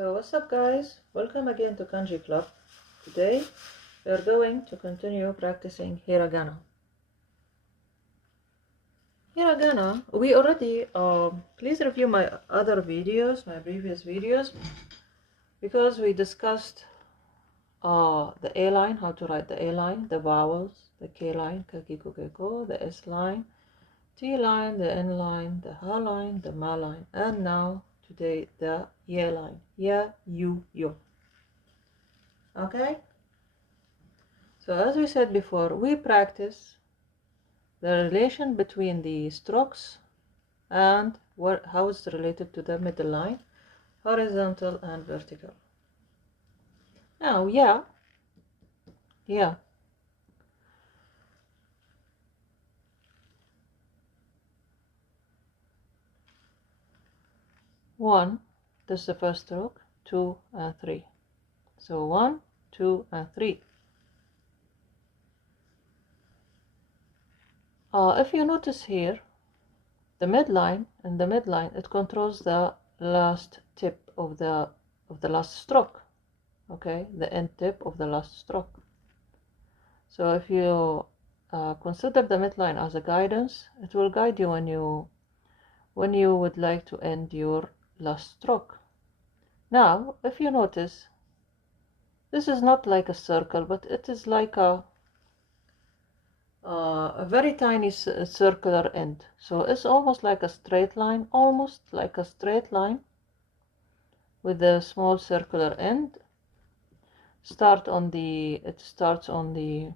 So what's up guys, welcome again to Kanji Club. Today we are going to continue practicing Hiragana. Hiragana, we already, please review my other videos, my previous videos, because we discussed the A line, how to write the A line, the vowels, the K line, kakiko keko, the S line, T line, the N line, the H line, the Ma line, and now today the Y line, ya, you, yo. Okay? So as we said before, we practice the relation between the strokes and how it's related to the middle line, horizontal and vertical. Now, yeah. One, this is the first stroke, 2 and 3. So 1, 2 and 3. If you notice here, the midline, and the midline, it controls the last tip of the last stroke. Okay, the end tip of the last stroke. So if you consider the midline as a guidance, it will guide you when you would like to end your last stroke. Now, if you notice, this is not like a circle, but it is like a very tiny circular end. So it's almost like a straight line, with a small circular end. It starts on the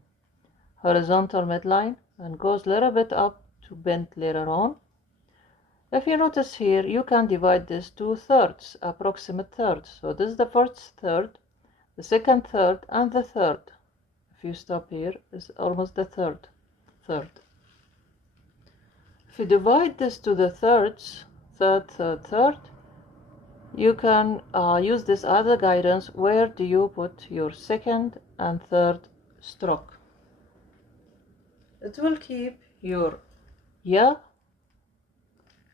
horizontal midline and goes a little bit up to bend later on. If you notice here, you can divide this to thirds, approximate thirds. So this is the first third, the second third, and the third. If you stop here, it's almost the third. If you divide this to the thirds, third, you can use this other guidance. Where do you put your second and third stroke? It will keep your ya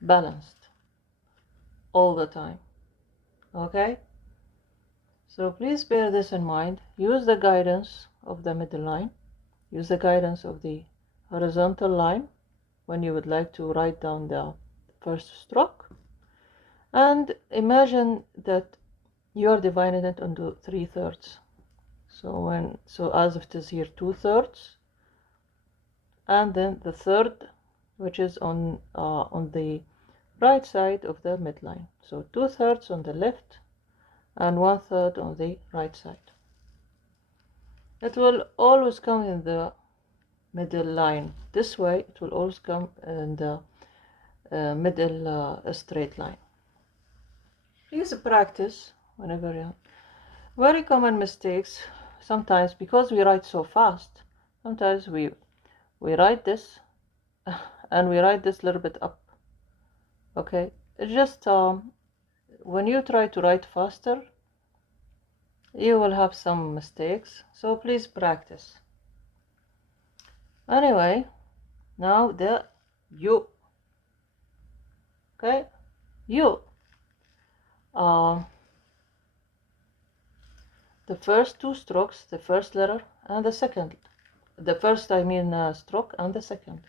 balanced all the time. Okay? So please bear this in mind. Use the guidance of the middle line. Use the guidance of the horizontal line when you would like to write down the first stroke. And imagine that you are dividing it into 3/3. So as it is here 2/3, and then the third, which is on the right side of the midline. So 2/3 on the left and 1/3 on the right side. It will always come in the middle line. This way, it will always come in the middle straight line. Please practice whenever you. Very common mistakes sometimes, because we write so fast. Sometimes we write this and we write this a little bit up. Okay, it's just when you try to write faster, you will have some mistakes, so please practice. Anyway, now the you. Okay, you. The first two strokes, the first letter and the second. The first, stroke and the second.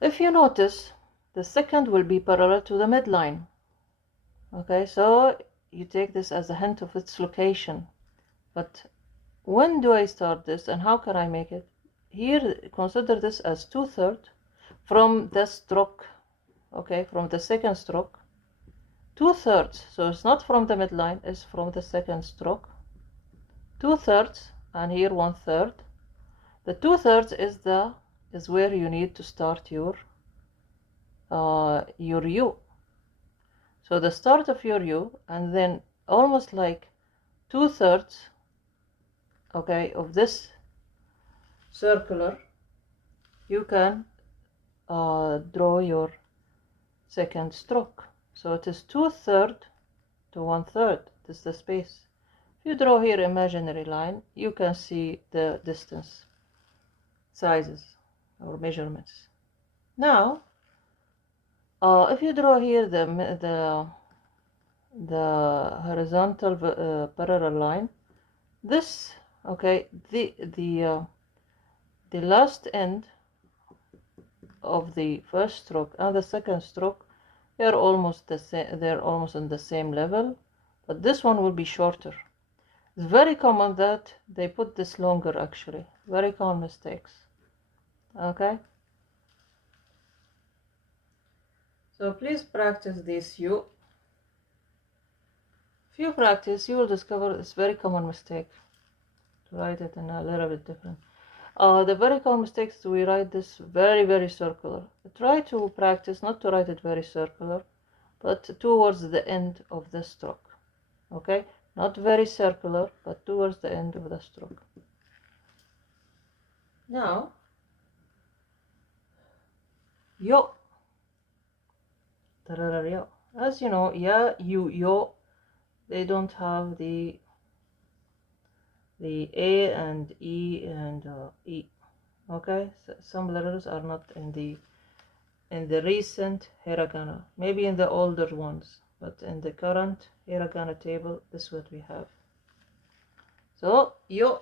If you notice, the second will be parallel to the midline. Okay, so you take this as a hint of its location. But when do I start this and how can I make it? Here, consider this as 2/3 from the stroke. Okay, from the second stroke. 2/3, so it's not from the midline, it's from the second stroke. 2/3, and here 1/3. The 2/3 is where you need to start your U. So the start of your U, and then almost like 2/3, okay, of this circular, you can draw your second stroke. So it is 2/3 to 1/3. This is the space. If you draw here imaginary line, you can see the distance, sizes or measurements. Now, if you draw here the the horizontal parallel line. This, okay, the last end of the first stroke and the second stroke, they're almost the same. They're almost on the same level, but this one will be shorter. It's very common that they put this longer. Actually, very common mistakes. Okay. So please practice this. If you practice, you will discover it's very common mistake to write it in a little bit different. The very common mistakes is we write this very circular. Try to practice not to write it very circular, but towards the end of the stroke. Okay, not very circular, but towards the end of the stroke. Now, yo, yo. As you know, ya, you, yo, they don't have the A and E and E. Okay, so some letters are not in the recent hiragana, maybe in the older ones, but in the current hiragana table, this is what we have. So yo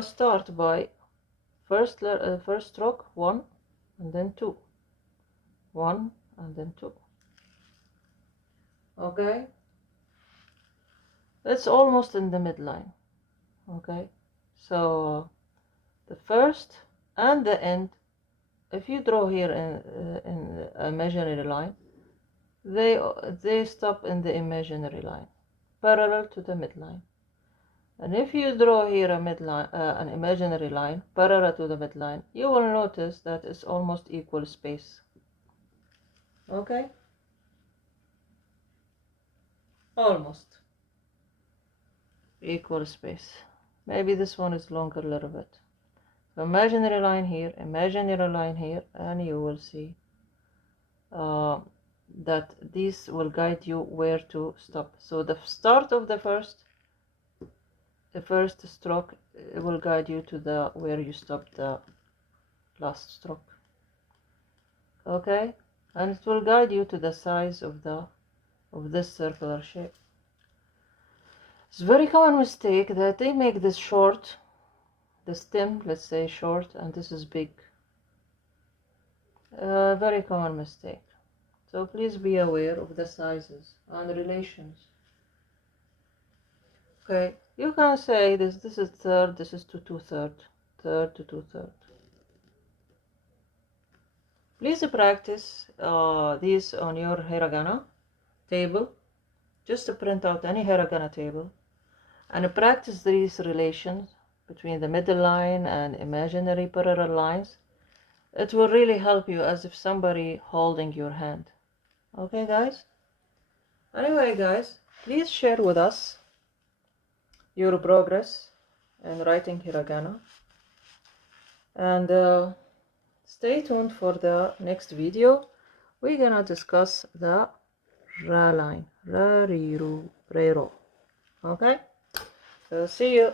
start by first stroke 1 and then 2, 1 and then 2. Okay, it's almost in the midline. Okay, so the first and the end, if you draw here in a imaginary line, they stop in the imaginary line, parallel to the midline. And if you draw here a midline, an imaginary line parallel to the midline, you will notice that it's almost equal space. Okay, almost equal space. Maybe this one is longer a little bit. So imaginary line here, imaginary line here, and you will see that this will guide you where to stop. So the start of the first stroke will guide you to the where you stop the last stroke. Okay, and it will guide you to the size of this circular shape. It's a very common mistake that they make this short, the stem, let's say short, and this is big. Very common mistake. So please be aware of the sizes and relations. Okay, you can say this is third, this is to 2/3, third to 2/3. Please practice these on your hiragana table. Just print out any hiragana table and practice these relations between the middle line and imaginary parallel lines. It will really help you as if somebody holding your hand. Okay, guys? Anyway, guys, please share with us your progress in writing hiragana. And stay tuned for the next video. We're gonna discuss the ra line. Ra, ri, ru, re, ro. Okay? So see you.